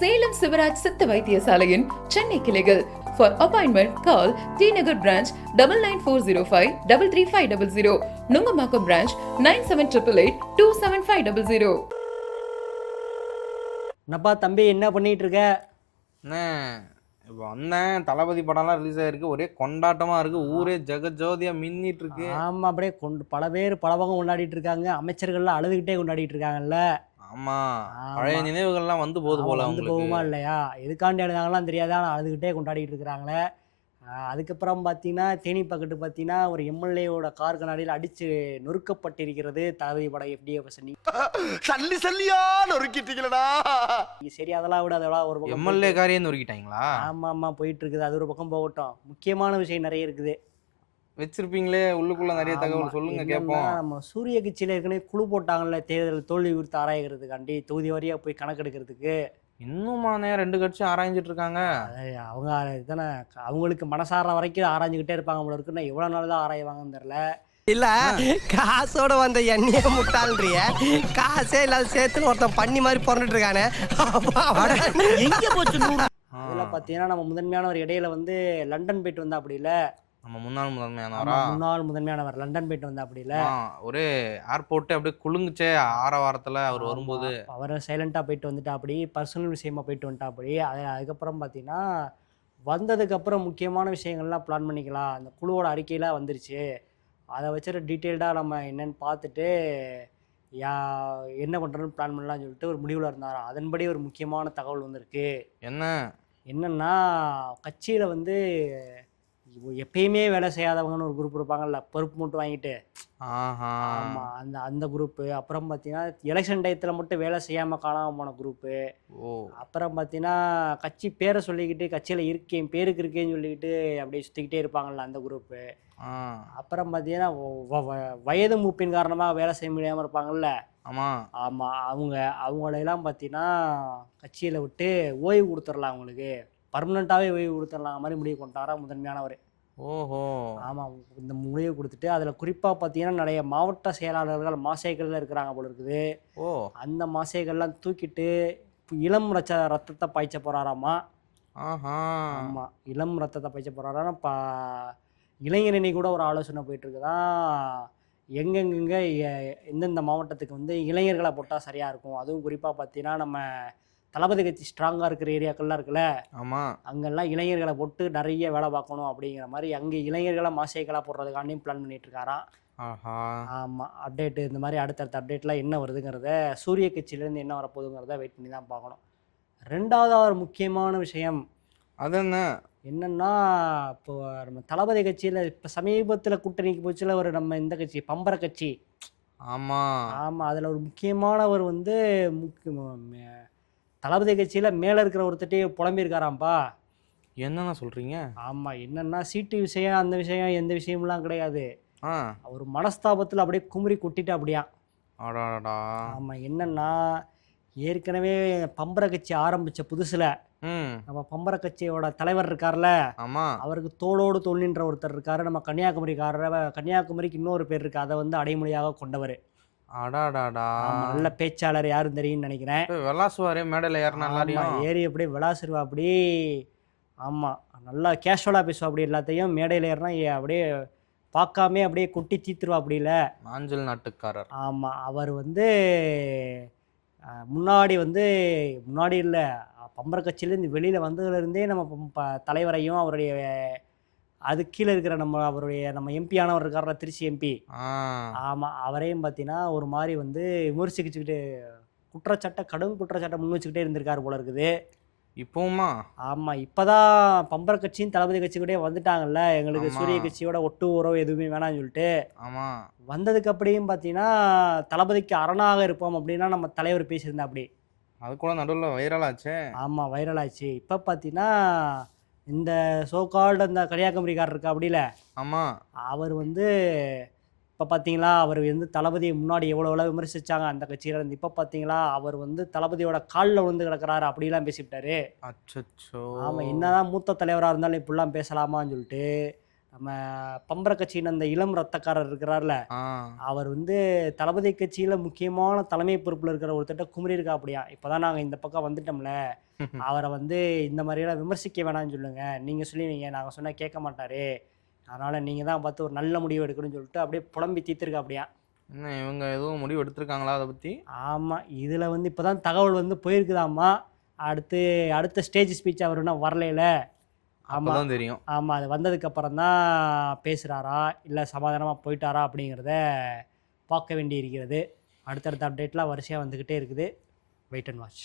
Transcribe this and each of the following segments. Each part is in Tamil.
சேலம் சிவராஜ் சித்த வைத்தியசாலையின் சென்னை கிளைகள். For appointment, call T Nagar branch 9940533500, Nungambakkam branch 9788827500. என்னப்பா தம்பி என்ன பண்ணிட்டு இருக்க? அண்ணே இப்போ வந்தேன், தளபதி படம்லாம் ரிலீஸ் ஆயிருக்கு, ஒரே கொண்டாட்டமா இருக்கு, ஊரே ஜெகஜோதியா மின்னிட்டு இருக்கு. ஆமா, அப்படியே பல பேர் பல பக்கம் கொண்டாடிட்டு இருக்காங்க. அமைச்சர்கள்லாம் அழுதுகிட்டே கொண்டாடிட்டு இருக்காங்கல்ல. ஆமா, ஆமா. பழைய நினைவுகள்லாம் வந்து போகுது போல வந்து உங்களுக்கு. போகுமா இல்லையா? எதுக்காண்டி அழுதாங்கலாம் தெரியாது, ஆனால் அழுதுகிட்டே கொண்டாடிட்டு இருக்கிறாங்களே. அதுக்கப்புறம் பார்த்தீங்கன்னா தேனி பக்கத்து பார்த்தீங்கன்னா ஒரு எம்எல்ஏவோட கார் கண்ணாடியில் அடிச்சு நொறுக்கப்பட்டிருக்கிறது தளபதி படம் FDF. சல்லி சல்லியா நொறுக்கிட்டீங்களடா. சரி, அதெல்லாம் விட அதெல்லாம் ஒரு பக்கம் எம்எல்ஏ காரியே நொறுக்கிட்டாங்களா? ஆமா ஆமா போயிட்டு இருக்குது. அது ஒரு பக்கம் போகட்டும், முக்கியமான விஷயம் நிறைய இருக்குது. வச்சிருப்பீங்களே உள்ளுக்குள்ள நிறைய ஆமா, தகவல் சொல்லுங்க என்னன்னா, கேட்போம். நம்ம சூரிய கட்சியில ஏற்கனவே குழு போட்டாங்கல்ல, தேர்தல் தோல்வி குறித்து ஆராய்கிறதுக்காண்டி தொகுதி வாரியா போய் கணக்கெடுக்கிறதுக்கு. இன்னுமாண்ணே 2 கட்சி ஆராய்ஞ்சிட்டு இருக்காங்க. அவங்க இதுதானே அவங்களுக்கு மனசார வரைக்கும் ஆராய்ஞ்சுக்கிட்டே இருப்பாங்க போல இருக்குன்னா எவ்வளவு நாள் தான் ஆராய்வாங்கன்னு தெரியல. இல்ல காசோட வந்த எண்ணெய முட்டாள்றிய, காசே இல்லாத சேர்த்து ஒருத்தன் பண்ணி மாதிரி பிறந்துட்டு இருக்கானே, எங்க போச்சு? இதுல பாத்தீங்கன்னா நம்ம முதன்மையானவர் இடையில வந்து லண்டன் போயிட்டு வந்தா அப்படி இல்ல. நம்ம முன்னாள் முதன்மையானவரா? முன்னாள் முதன்மையானவர் லண்டன் போயிட்டு வந்தா அப்படி இல்ல. ஒரே ஏர்போர்ட் அப்படியே குலுங்குச்சே ஆரவாரத்துல அவர் வரும்போது. அவர் சைலண்டா போயிட்டு வந்துட்டா அப்படி, பர்சனல் விஷயமா போயிட்டு வந்துட்டா அப்படி. அதுக்கப்புறம் பாத்தீங்கன்னா வந்ததுக்கு அப்புறம் முக்கியமான விஷயங்கள்லாம் பிளான் பண்ணிக்கலாம். அந்த குழுவோட அறிக்கையெல்லாம் வந்துருச்சு, அதை வச்சுட்டு டீட்டெயில்டாக நம்ம என்னன்னு பார்த்துட்டு யா என்ன பண்ணுறதுன்னு பிளான் பண்ணலாம்னு சொல்லிட்டு ஒரு முடிவில் இருந்தாராம். அதன்படி ஒரு முக்கியமான தகவல் வந்திருக்கு. என்னன்னா, கட்சியில் வந்து எப்பயுமே வேலை செய்யாதவங்கன்னு ஒரு குரூப் இருப்பாங்கல்ல, பருப்பு மட்டும் வாங்கிட்டு. ஆமாம், அந்த குரூப்பு. அப்புறம் பார்த்தீங்கன்னா எலெக்ஷன் டயத்தில் மட்டும் வேலை செய்யாமல் காணாமல் போன குரூப்பு. அப்புறம் பார்த்தீங்கன்னா கட்சி பேரை சொல்லிக்கிட்டு கட்சியில் இருக்கேன், பேருக்கு இருக்கேன்னு சொல்லிக்கிட்டு அப்படியே சுற்றிக்கிட்டே இருப்பாங்கல்ல, அந்த குரூப்பு. அப்புறம் பார்த்தீங்கன்னா வயது மூப்பின் காரணமாக வேலை செய்ய முடியாமல் இருப்பாங்கல்ல. ஆமாம், அவங்களெல்லாம் பார்த்தீங்கன்னா கட்சியில் விட்டு ஓய்வு கொடுத்துடலாம், அவங்களுக்கு பர்மனெண்ட்டாகவே ஓய்வு கொடுத்துடலாம் மாதிரி முடிவு கொண்டாரா முதன்மையானவர். ஓஹோ, ஆமாம், இந்த முடிவு கொடுத்துட்டு அதில் குறிப்பாக பார்த்தீங்கன்னா நிறைய மாவட்ட செயலாளர்கள் மாசைகள்ல இருக்கிறாங்க போல இருக்குது. அந்த மாசைகள்லாம் தூக்கிட்டு இளம் ரத்தத்தை பாய்ச்ச போகிறாராமா. ஆமாம், இளம் ரத்தத்தை பாய்ச்ச போகிறாரா. இளைஞரணி கூட ஒரு ஆலோசனை போயிட்டு இருக்குதான், எங்கெங்க எந்தெந்த மாவட்டத்துக்கு வந்து இளைஞர்களை போட்டால் சரியாக இருக்கும். அதுவும் குறிப்பாக பார்த்தீங்கன்னா நம்ம தளபதி கட்சி ஸ்ட்ராங்காக இருக்கிற ஏரியாக்கள்லாம் இருக்குல்ல, அங்கெல்லாம் இளைஞர்களை போட்டு நிறைய வேலை பார்க்கணும் அப்படிங்கிற மாதிரி அங்கே இளைஞர்களை மாசைகளாக போடுறதுக்காண்டியும் பிளான் பண்ணிட்டு இருக்காராம். ஆமாம், அப்டேட்டு இந்த மாதிரி அடுத்தடுத்த அப்டேட்லாம் என்ன வருதுங்கிறத, சூரிய கட்சியிலேருந்து என்ன வரப்போகுதுங்கிறத வெயிட் பண்ணி தான் பார்க்கணும். ரெண்டாவது ஒரு முக்கியமான விஷயம் அது என்னன்னா, இப்போ நம்ம தளபதி கட்சியில் இப்போ சமீபத்தில் கூட்டணிக்கு போச்சுல ஒரு நம்ம இந்த கட்சி பம்பர கட்சி. ஆமாம், அதில் ஒரு முக்கியமானவர் வந்து தளபதி கட்சியில் மேலே இருக்கிற ஒருத்தட்டே புலம்பியிருக்காராம்ப்பா. என்னென்ன சொல்கிறீங்க? ஆமாம், என்னென்னா சீட்டு விஷயம் அந்த விஷயம் எந்த விஷயம்லாம் கிடையாது, அவர் மனஸ்தாபத்தில் அப்படியே குமுறி கொட்டிட்டு அப்படியா. ஆமாம், என்னென்னா ஏற்கனவே பம்பர கட்சி ஆரம்பித்த புதுசில் நம்ம பம்பர கட்சியோட தலைவர் இருக்கார்ல, அவருக்கு தோளோடு தோல் நின்ற ஒருத்தர் இருக்காரு, நம்ம கன்னியாகுமரிக்கு இன்னொரு பேர் இருக்கு, அதை வந்து அடைமொழியாக கொண்டவர். நல்ல பேச்சாளர், யாரும் தெரியும்னு நினைக்கிறேன். விளாசுவாரே மேடையில் ஏறி அப்படியே விளாசுருவா அப்படி. ஆமாம், நல்லா கேஷுவலாக பேசுவா அப்படி, எல்லாத்தையும் மேடையில் ஏறினா அப்படியே பார்க்காமே அப்படியே கொட்டி தீத்துருவா அப்படி இல்லை, ஆஞ்சல் நாட்டுக்காரர். ஆமாம், அவர் வந்து முன்னாடி இல்லை, பம்பர கட்சியிலேருந்து வெளியில் வந்ததுலேருந்தே நம்ம தலைவரையும் அவருடைய அது கீழே இருக்கிற நம்ம எம்பியானவர் இருக்கார்ல, திருச்சி MP. ஆமாம், அவரையும் பார்த்தீங்கன்னா ஒரு மாதிரி வந்து விமர்சிச்சுக்கிட்டு கடும் குற்றச்சாட்டை முன் வச்சுக்கிட்டே இருந்திருக்காரு போல இருக்குது இப்போவுமா. ஆமாம், இப்போதான் பம்பர கட்சியும் தளபதி கட்சி கூட வந்துட்டாங்கல்ல, எங்களுக்கு சூரிய கட்சியோட ஒட்டு உறவு எதுவுமே வேணாம்னு சொல்லிட்டு வந்ததுக்கு அப்படியும் பார்த்தீங்கன்னா தளபதிக்கு அரணாக இருப்போம் அப்படின்னா நம்ம தலைவர் பேசியிருந்தா அப்படி. அது கூட நடுவில் வைரலாச்சு. ஆமாம், வைரலாச்சு. இப்போ பார்த்தீங்கன்னா இந்த சோகால்டு அந்த கன்னியாகுமரிக்காரர் இருக்கா அப்படில, அவர் வந்து இப்போ பார்த்தீங்களா, அவர் வந்து தளபதியை முன்னாடி எவ்வளோ விமர்சிச்சாங்க அந்த கட்சியில இருந்து, இப்போ பார்த்தீங்களா அவர் வந்து தளபதியோட காலில் விழுந்து கிடக்கிறாரு அப்படிலாம் பேசிவிட்டாரு. அச்சோ. ஆமாம், என்னதான் மூத்த தலைவராக இருந்தாலும் இப்படிலாம் பேசலாமான்னு சொல்லிட்டு நம்ம பம்பர கட்சியின் அந்த இளம் ரத்தக்காரர் இருக்கிறார்ல, அவர் வந்து தளபதி கட்சியில முக்கியமான தலைமை பொறுப்புல இருக்கிற ஒருத்தட்ட குமரி இருக்கா அப்படியா, இப்பதான் நாங்க இந்த பக்கம் வந்துட்டோம்ல, அவரை வந்து இந்த மாதிரியெல்லாம் விமர்சிக்க வேணாம்னு சொல்லுங்க, நீங்க சொல்லுவீங்க நாங்க சொன்னா கேட்க மாட்டாரு, அதனால நீங்க தான் பார்த்து ஒரு நல்ல முடிவு எடுக்கணும்னு சொல்லிட்டு அப்படியே புலம்பி தீர்த்திருக்கா அப்படியா. என்ன இவங்க எதுவும் முடிவு எடுத்திருக்காங்களா அதை பத்தி? ஆமா, இதுல வந்து இப்பதான் தகவல் வந்து போயிருக்குதாமா. அடுத்த ஸ்டேஜ் ஸ்பீச் அவர் இன்னும் வரலையில. ஆமா அப்பதான் தெரியும். ஆமா, அது வந்ததுக்கு அப்புறம் தான் பேசுறாரா இல்ல சமாதானமா போயிட்டாரா அப்படிங்கிறத பார்க்க வேண்டி இருக்கிறது. அடுத்தடுத்த அப்டேட்லாம் வரிசையா வந்துகிட்டே இருக்குது. Wait and watch.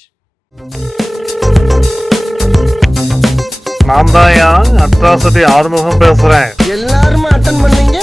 நான் தான் அட்ராசிட்டி ஆறுமுகம் பேசுறேன். எல்லாருமே அட்டன் பண்ணீங்க.